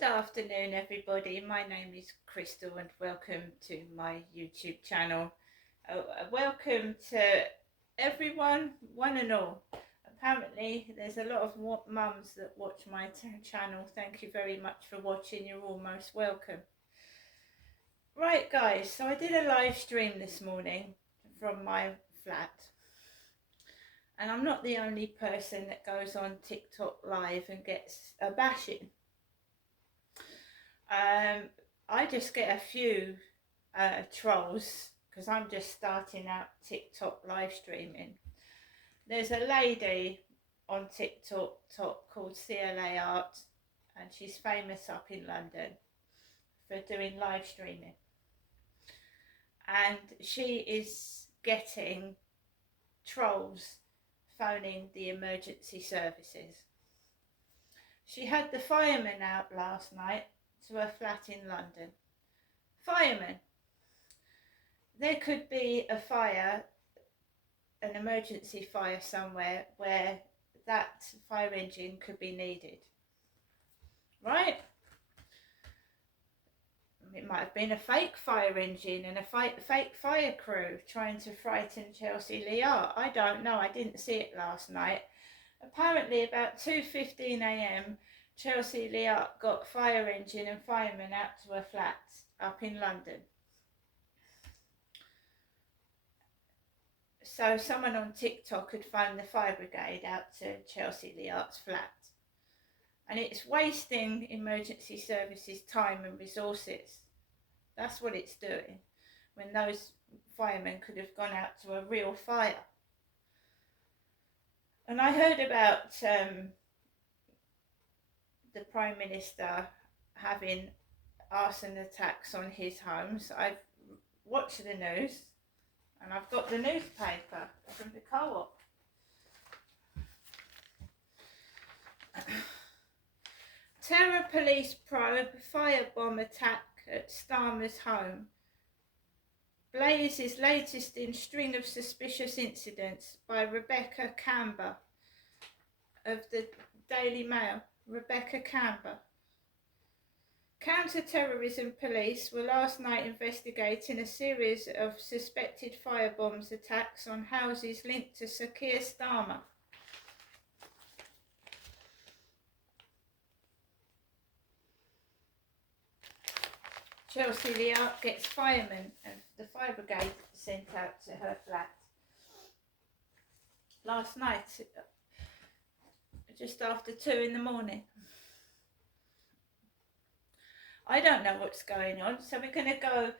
Good afternoon, everybody. My name is Crystal, and welcome to my YouTube channel. Welcome to everyone, one and all. Apparently, there's a lot of mums that watch my channel. Thank you very much for watching. You're all most welcome. Right, guys, so I did a live stream this morning from my flat. And I'm not the only person that goes on TikTok live and gets a bashing. I just get a few trolls because I'm just starting out TikTok live streaming. There's a lady on TikTok called CLA Art, and she's famous up in London for doing live streaming. And she is getting trolls phoning the emergency services. She had the firemen out last night to a flat in London. Firemen. There could be a fire, an emergency fire somewhere where that fire engine could be needed. Right? It might have been a fake fire engine and a fake fire crew trying to frighten Chelsea Lee Art. I don't know. I didn't see it last night. Apparently about 2:15 a.m. Chelsea Lee Art got fire engine and firemen out to her flat up in London. So someone on TikTok had phoned the fire brigade out to Chelsea Lee Art's flat. And it's wasting emergency services time and resources. That's what it's doing, when those firemen could have gone out to a real fire. And I heard about the Prime Minister having arson attacks on his homes. I've watched the news, and I've got the newspaper from the Co-op. Terror police probe firebomb attack at Starmer's home. Blaze's latest in string of suspicious incidents, by Rebecca Camber of the Daily Mail. Rebecca Camber. Counter-terrorism police were last night investigating a series of suspected firebombs attacks on houses linked to Sir Keir Starmer. Chelsea Lee Art gets firemen and the fire brigade sent out to her flat. Last night, just after 2 in the morning. I don't know what's going on, so we're going to go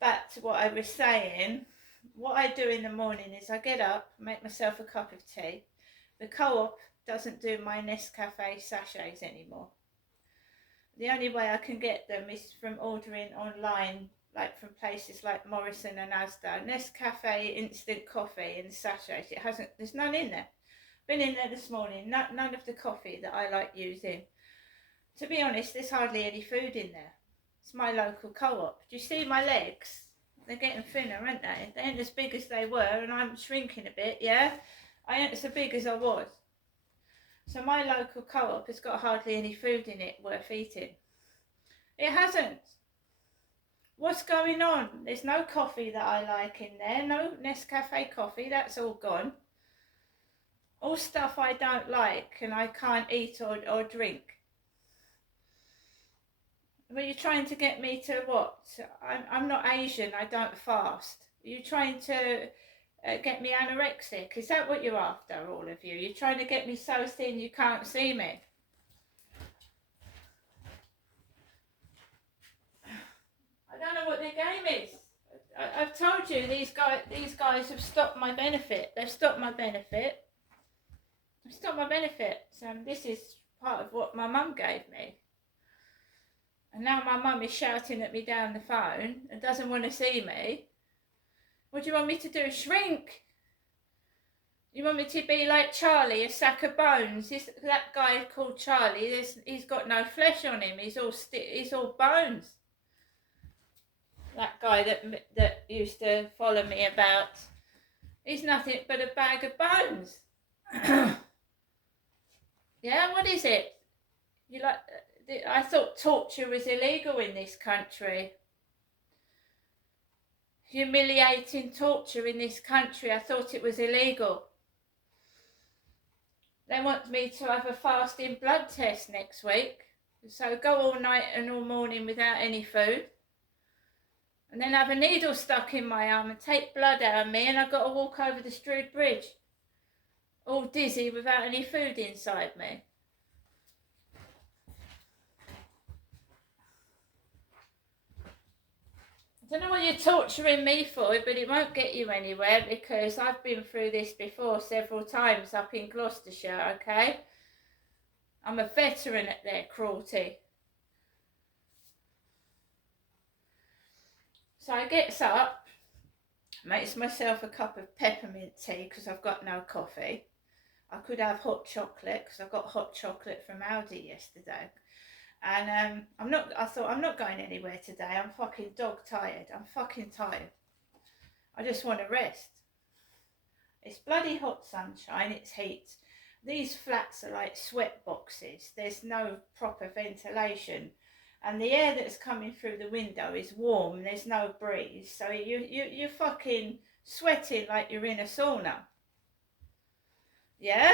back to what I was saying. What I do in the morning is I get up, make myself a cup of tea. The Co-op doesn't do my Nescafe sachets anymore. The only way I can get them is from ordering online, like from places like Morrison and Asda. Nescafe instant coffee in sachets. There's none in there. Been in there this morning. None of the coffee that I like using. To be honest, there's hardly any food in there. It's my local Co-op. Do you see my legs? They're getting thinner, aren't they? They ain't as big as they were, and I'm shrinking a bit, yeah? I ain't as big as I was. So my local Co-op has got hardly any food in it worth eating. It hasn't. What's going on? There's no coffee that I like in there. No Nescafe coffee. That's all gone. All stuff I don't like and I can't eat or drink. Well, you're trying to get me to what? I'm not Asian. I don't fast. You're trying to get me anorexic. Is that what you're after, all of you? You're trying to get me so thin you can't see me. I don't know what their game is. I've told you these guys have stopped my benefit. They've stopped my benefit. They've stopped my benefits. This is part of what my mum gave me. And now my mum is shouting at me down the phone and doesn't want to see me. What do you want me to do? Shrink? You want me to be like Charlie, a sack of bones? That guy called Charlie, he's got no flesh on him. He's all bones. That guy that used to follow me about, he's nothing but a bag of bones. Yeah, what is it? You like I thought torture was illegal in this country. Humiliating torture in this country, I thought it was illegal. They want me to have a fasting blood test next week. So go all night and all morning without any food. And then have a needle stuck in my arm and take blood out of me, and I've got to walk over the Strood Bridge. All dizzy without any food inside me. I don't know what you're torturing me for, but it won't get you anywhere, because I've been through this before several times up in Gloucestershire, okay? I'm a veteran at their cruelty. So I gets up, makes myself a cup of peppermint tea because I've got no coffee. I could have hot chocolate because I got hot chocolate from Aldi yesterday. And I thought, I'm not going anywhere today. I'm fucking dog tired. I'm fucking tired. I just want to rest. It's bloody hot sunshine. It's heat. These flats are like sweat boxes. There's no proper ventilation. And the air that's coming through the window is warm. There's no breeze. So you're fucking sweating like you're in a sauna. Yeah?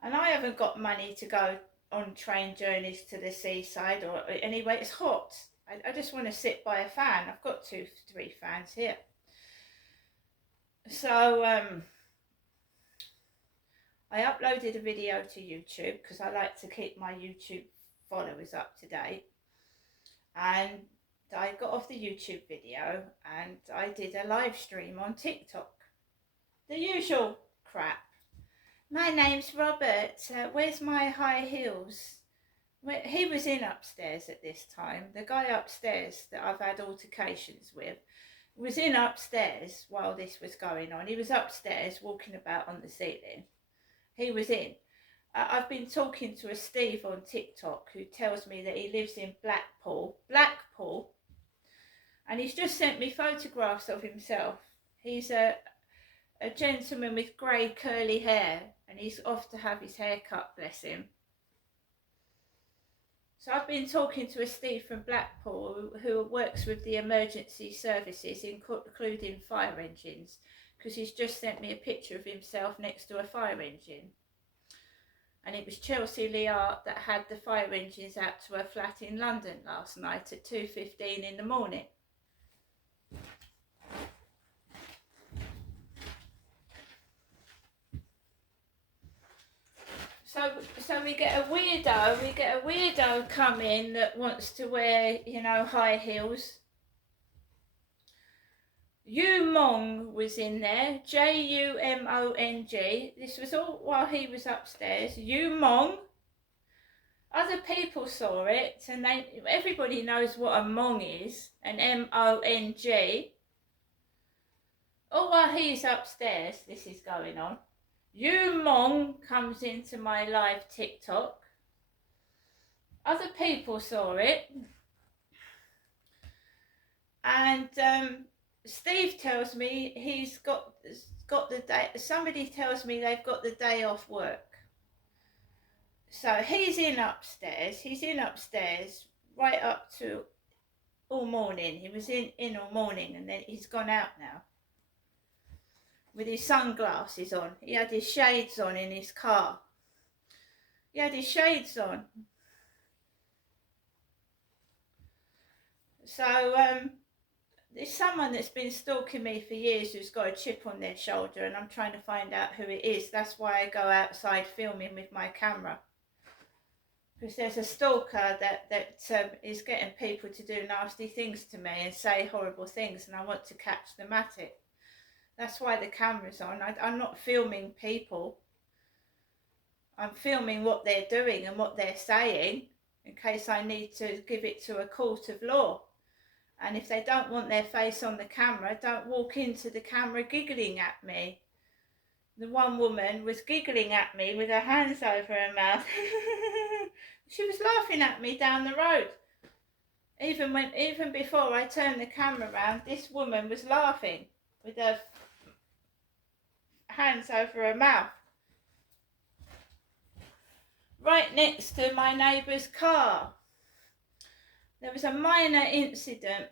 And I haven't got money to go on train journeys to the seaside, or anyway, it's hot. I just want to sit by a fan. I've got 2-3 fans here. So I uploaded a video to YouTube because I like to keep my YouTube followers up to date. And I got off the YouTube video and I did a live stream on TikTok. The usual crap. My name's Robert. Where's my high heels? He was in upstairs at this time. The guy upstairs that I've had altercations with was in upstairs while this was going on. He was upstairs walking about on the ceiling. He was in. I've been talking to a Steve on TikTok who tells me that he lives in Blackpool, and he's just sent me photographs of himself. He's a gentleman with grey curly hair, and he's off to have his hair cut, bless him. So I've been talking to a Steve from Blackpool who works with the emergency services, including fire engines, because he's just sent me a picture of himself next to a fire engine. And it was Chelsea Liart that had the fire engines out to her flat in London last night at 2:15 in the morning. So we get a weirdo come in that wants to wear, high heels. Yu Mong was in there, Jumong. This was all while he was upstairs. Yu Mong. Other people saw it, and everybody knows what a Mong is, an Mong. All while he's upstairs, this is going on. Yu Mong comes into my live TikTok. Other people saw it, and Steve tells me he's got the day. Somebody tells me they've got the day off work. So he's in upstairs right up to all morning. He was in all morning, and then he's gone out now with his sunglasses on. He had his shades on in his car. He had his shades on. So there's someone that's been stalking me for years who's got a chip on their shoulder, and I'm trying to find out who it is. That's why I go outside filming with my camera. Because there's a stalker that is getting people to do nasty things to me and say horrible things, and I want to catch them at it. That's why the camera's on. I'm not filming people. I'm filming what they're doing and what they're saying in case I need to give it to a court of law. And if they don't want their face on the camera, don't walk into the camera giggling at me. The one woman was giggling at me with her hands over her mouth. She was laughing at me down the road. Even before I turned the camera around, this woman was laughing with her hands over her mouth. right next to my neighbour's car. There was a minor incident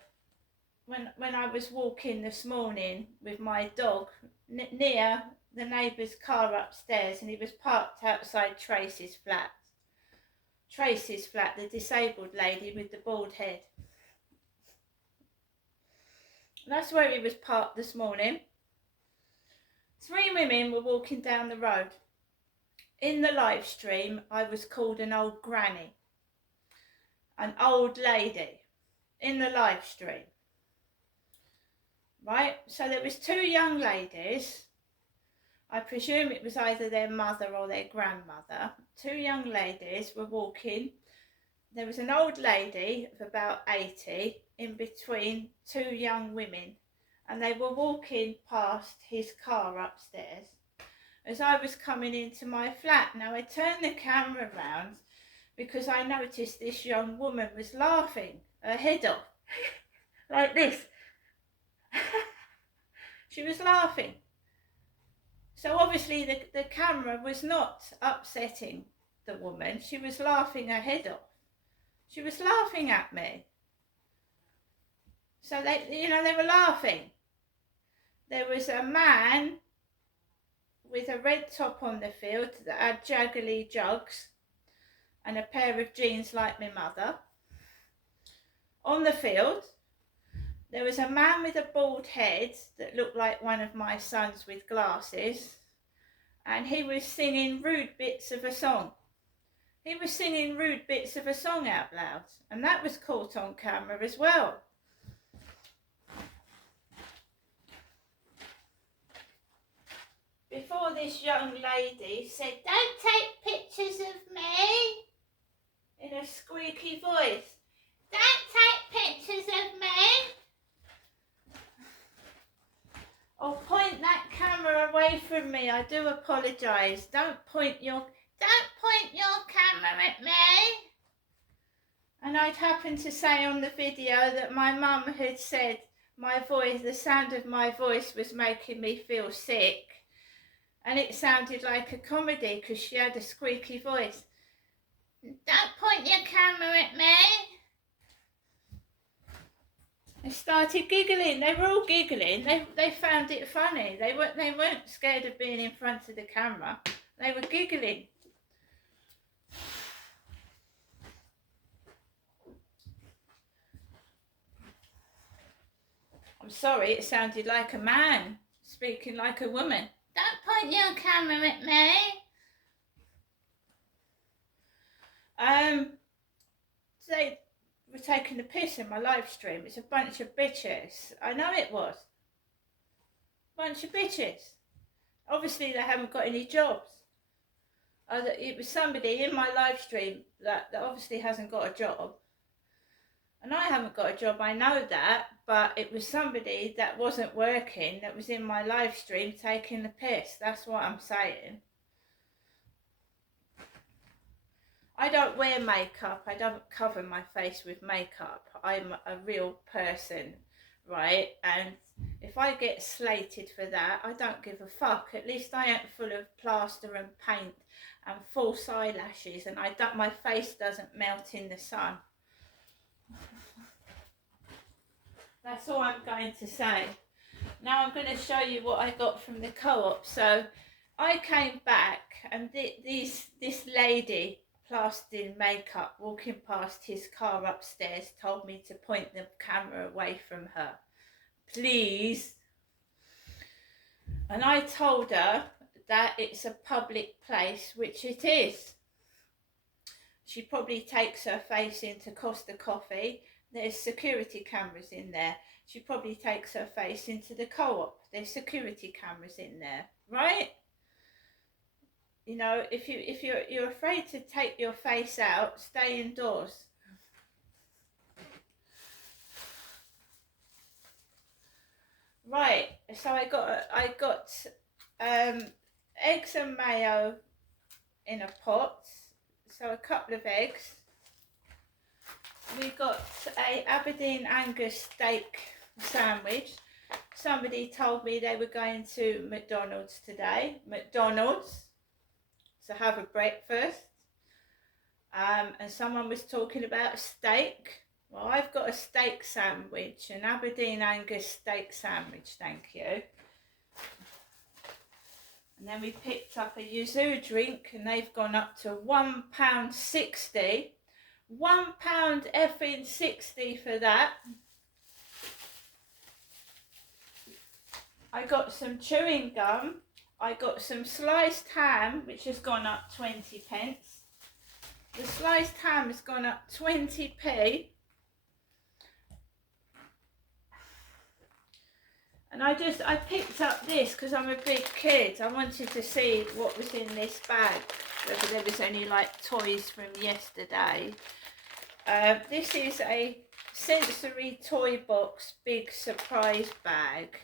when I was walking this morning with my dog near the neighbour's car upstairs, and he was parked outside Tracy's flat. Tracy's flat, the disabled lady with the bald head. That's where he was parked this morning. 3 women were walking down the road. In the live stream, I was called an old granny, an old lady, in the live stream. Right, so there was 2 young ladies. I presume it was either their mother or their grandmother. 2 young ladies were walking. There was an old lady of about 80 in between 2 young women, and they were walking past his car upstairs as I was coming into my flat. Now I turned the camera around because I noticed this young woman was laughing her head off like this. She was laughing. So obviously the camera was not upsetting the woman. She was laughing her head off. She was laughing at me. So they were laughing. There was a man with a red top on the field that had jaggly jugs and a pair of jeans like my mother. On the field, there was a man with a bald head that looked like one of my sons with glasses, and he was singing rude bits of a song. He was singing rude bits of a song out loud, and that was caught on camera as well. Before this young lady said, "Don't take pictures of me," in a squeaky voice. "Don't take pictures of me." Oh, point that camera away from me. I do apologise. Don't point your camera at me. And I'd happened to say on the video that my mum had said my voice, the sound of my voice was making me feel sick. And it sounded like a comedy because she had a squeaky voice. "Don't point your camera at me." They started giggling. They were all giggling. They found it funny. They weren't scared of being in front of the camera. They were giggling. I'm sorry, it sounded like a man speaking like a woman. "Don't point your camera at me." They were taking the piss in my live stream. It's a bunch of bitches. I know it was. Bunch of bitches. Obviously they haven't got any jobs. It was somebody in my live stream that obviously hasn't got a job. And I haven't got a job, I know that, but it was somebody that wasn't working that was in my live stream taking the piss. That's what I'm saying. I don't wear makeup. I don't cover my face with makeup. I'm a real person, right? And if I get slated for that, I don't give a fuck. At least I ain't full of plaster and paint and false eyelashes, and my face doesn't melt in the sun. That's all I'm going to say. Now I'm going to show you what I got from the Co-op. So I came back, and this lady, plastered in makeup, walking past his car upstairs, told me to point the camera away from her, please. And I told her that it's a public place, which it is. She probably takes her face into Costa Coffee. There's security cameras in there. She probably takes her face into the Co-op. There's security cameras in there, right? You know, if you're afraid to take your face out, stay indoors. Right, so I got eggs and mayo in a pot. So a couple of eggs. We got a Aberdeen Angus steak sandwich. Somebody told me they were going to McDonald's today. McDonald's. So have a breakfast. And someone was talking about a steak. Well, I've got a steak sandwich, an Aberdeen Angus steak sandwich, thank you. And then we picked up a Yuzu drink, and they've gone up to £1.60. £1 effing 60 for that. I got some chewing gum. I got some sliced ham, which has gone up 20 pence. The sliced ham has gone up 20p. And I picked up this because I'm a big kid. I wanted to see what was in this bag, whether there was any like toys from yesterday. This is a sensory toy box big surprise bag.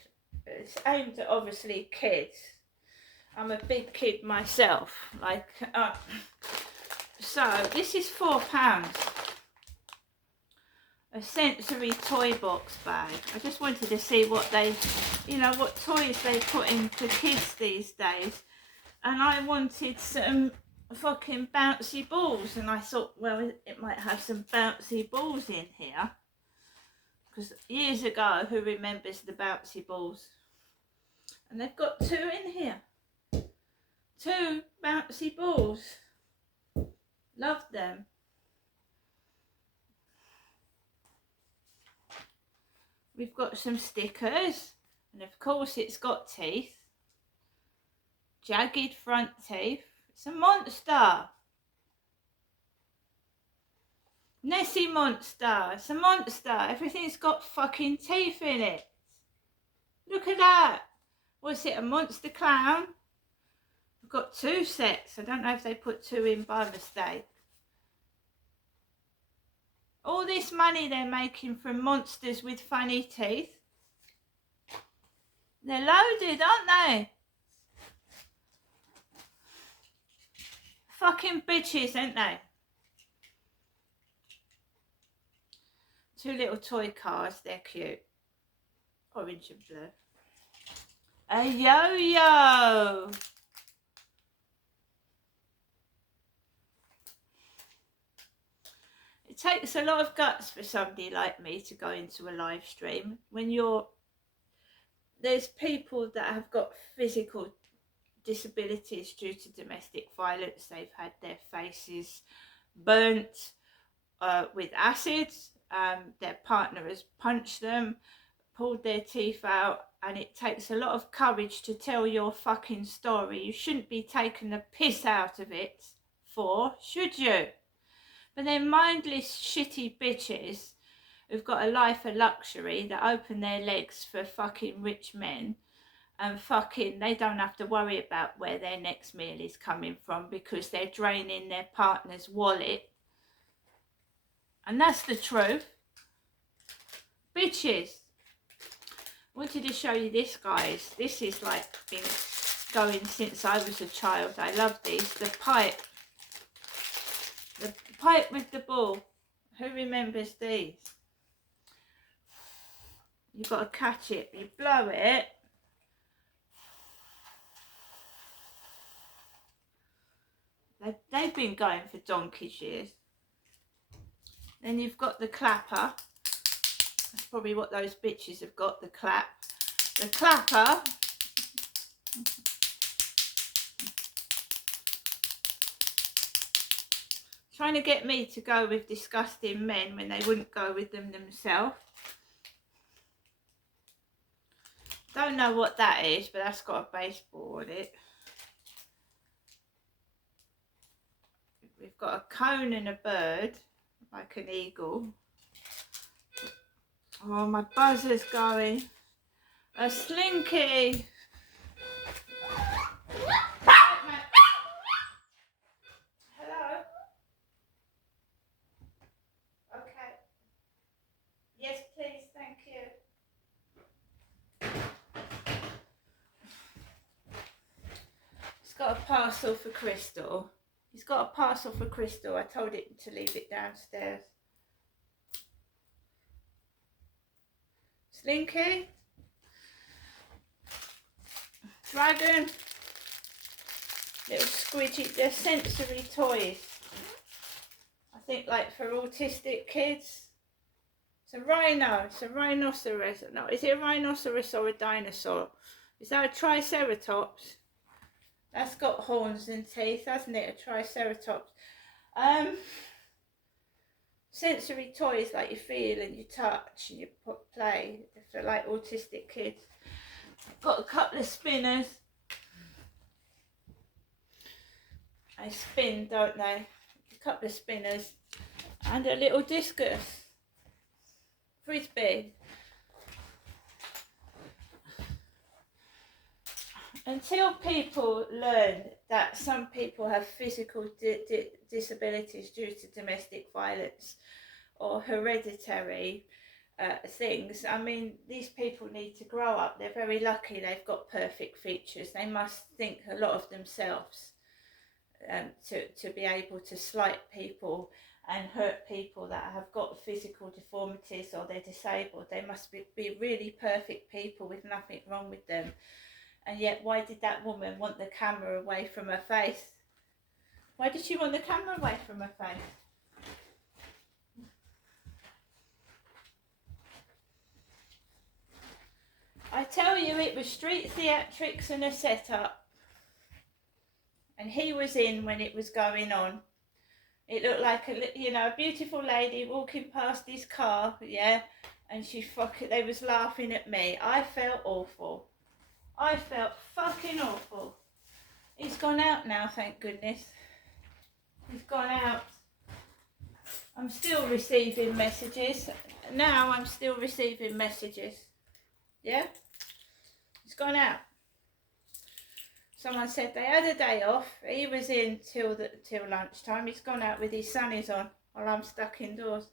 It's aimed at obviously kids. I'm a big kid myself. So this is £4. A sensory toy box bag. I just wanted to see what what toys they put into kids these days. And I wanted some fucking bouncy balls. And I thought, well, it might have some bouncy balls in here. Because years ago, who remembers the bouncy balls? And they've got 2 in here. 2 bouncy balls. Love them. We've got some stickers, and of course it's got teeth. Jagged front teeth. It's a monster. Nessie monster. It's a monster. Everything's got fucking teeth in it. Look at that. Was it a monster clown? We've got 2 sets. I don't know if they put 2 in by mistake. All this money they're making from monsters with funny teeth. They're loaded, aren't they? Fucking bitches, aren't they? 2 little toy cars, they're cute. Orange and blue. A yo-yo! It takes a lot of guts for somebody like me to go into a live stream when there's people that have got physical disabilities due to domestic violence. They've had their faces burnt with acid. Their partner has punched them, pulled their teeth out, and it takes a lot of courage to tell your fucking story. You shouldn't be taking the piss out of it should you? But they're mindless, shitty bitches who've got a life of luxury that open their legs for fucking rich men, and they don't have to worry about where their next meal is coming from because they're draining their partner's wallet. And that's the truth. Bitches. I wanted to show you this, guys. This is like been going since I was a child. I love these. The pipe with the ball. Who remembers these? You've got to catch it. You blow it. They've been going for donkey's years. Then you've got the clapper. That's probably what those bitches have got, the clap. The clapper. Trying to get me to go with disgusting men when they wouldn't go with them themselves. Don't know what that is, but that's got a baseball on it. We've got a cone and a bird, like an eagle. Oh, my buzzer's going. A slinky. Hello? Okay. Yes, please, thank you. It's got a parcel for Crystal. He's got a parcel for Crystal. I told it to leave it downstairs. Slinky. Dragon. Little squidgy. They're sensory toys. think like for autistic kids. It's a rhino. It's a rhinoceros. No, is it a rhinoceros or a dinosaur? Is that a triceratops? That's got horns and teeth, hasn't it? A triceratops. Sensory toys like you feel and you touch and you play for like autistic kids. I've got a couple of spinners. They spin, don't they? A couple of spinners and a little discus. Frisbee. Until people learn that some people have physical disabilities due to domestic violence or hereditary things, I mean, these people need to grow up. They're very lucky they've got perfect features. They must think a lot of themselves to be able to slight people and hurt people that have got physical deformities or they're disabled. They must be really perfect people with nothing wrong with them. And yet, why did that woman want the camera away from her face? Why did she want the camera away from her face? I tell you, it was street theatrics and a setup. And he was in when it was going on. It looked like a beautiful lady walking past his car, yeah, and they was laughing at me. I felt awful. I felt fucking awful. He's gone out now, thank goodness. He's gone out. I'm still receiving messages. Now I'm still receiving messages. Yeah? He's gone out. Someone said they had a day off. He was in till lunchtime. He's gone out with his sunnies on while I'm stuck indoors.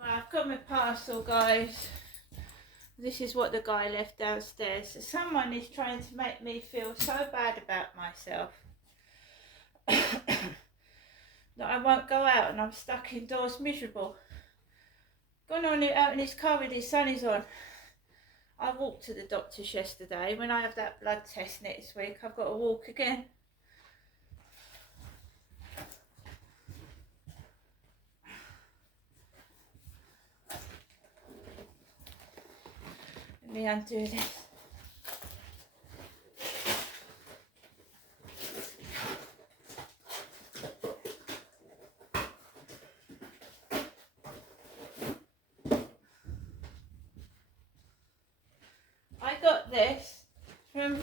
Right, I've got my parcel, guys. This is what the guy left downstairs. Someone is trying to make me feel so bad about myself that I won't go out and I'm stuck indoors miserable. Gone on out in his car with his sunnies on. I walked to the doctor's yesterday. When I have that blood test next week, I've got to walk again. Let me undo this. I got this from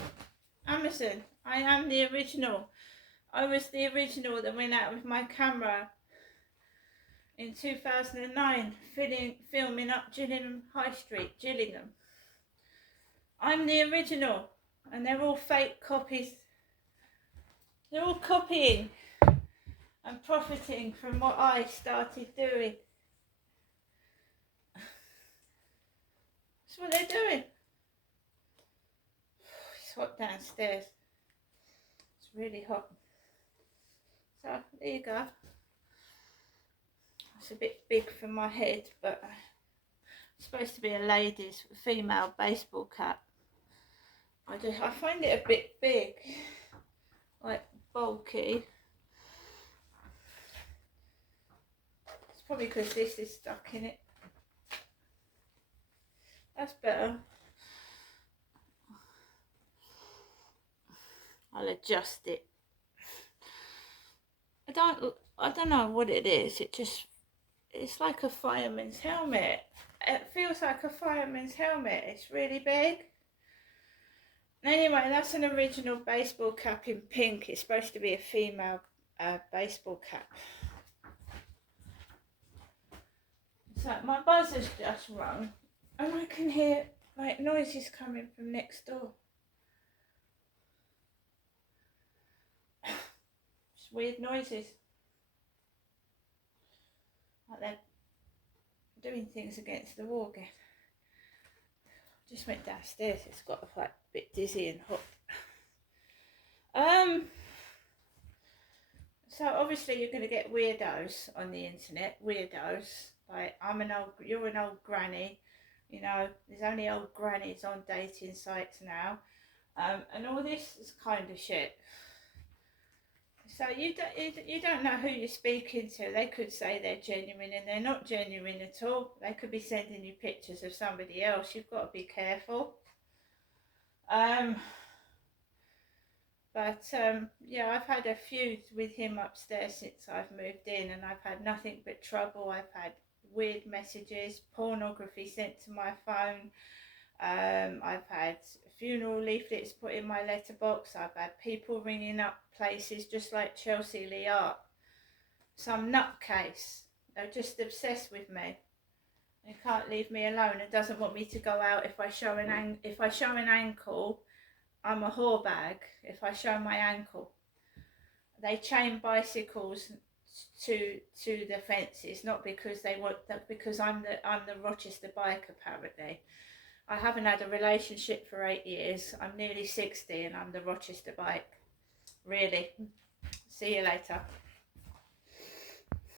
Amazon. I am the original. I was the original that went out with my camera in 2009, filming up Gillingham High Street, Gillingham. I'm the original, and they're all fake copies. They're all copying and profiting from what I started doing. That's what they're doing. It's hot downstairs. It's really hot. So, there you go. It's a bit big for my head, but It's supposed to be a ladies' female baseball cap. I find it a bit big, like bulky. It's probably because this is stuck in it. That's better. I'll adjust it. I don't know what it is. It's like a fireman's helmet. It feels like a fireman's helmet. It's really big. Anyway, that's an original baseball cap in pink. It's supposed to be a female baseball cap. So my buzzer's just rung, and I can hear like noises coming from next door. Just weird noises. Like they're doing things against the wall again. Just went downstairs. It's got like a bit dizzy and hot. So obviously you're going to get weirdos on the internet. Weirdos. Like you're an old granny. You know, there's only old grannies on dating sites now. And all this is kind of shit. So you don't know who you're speaking to. They could say they're genuine and they're not genuine at all. They could be sending you pictures of somebody else. You've got to be careful. Yeah, I've had a feud with him upstairs since I've moved in, and I've had nothing but trouble. I've had weird messages, pornography sent to my phone. I've had funeral leaflets put in my letterbox. I've had people ringing up places just like Chelsea Lee Art. Some nutcase. They're just obsessed with me. They can't leave me alone and doesn't want me to go out. If I show an ankle, I'm a whore bag. If I show my ankle, they chain bicycles to the fences, not because they want that, because I'm the Rochester bike apparently. I haven't had a relationship for 8 years. I'm nearly 60 and I'm the Rochester bike. Really. See you later.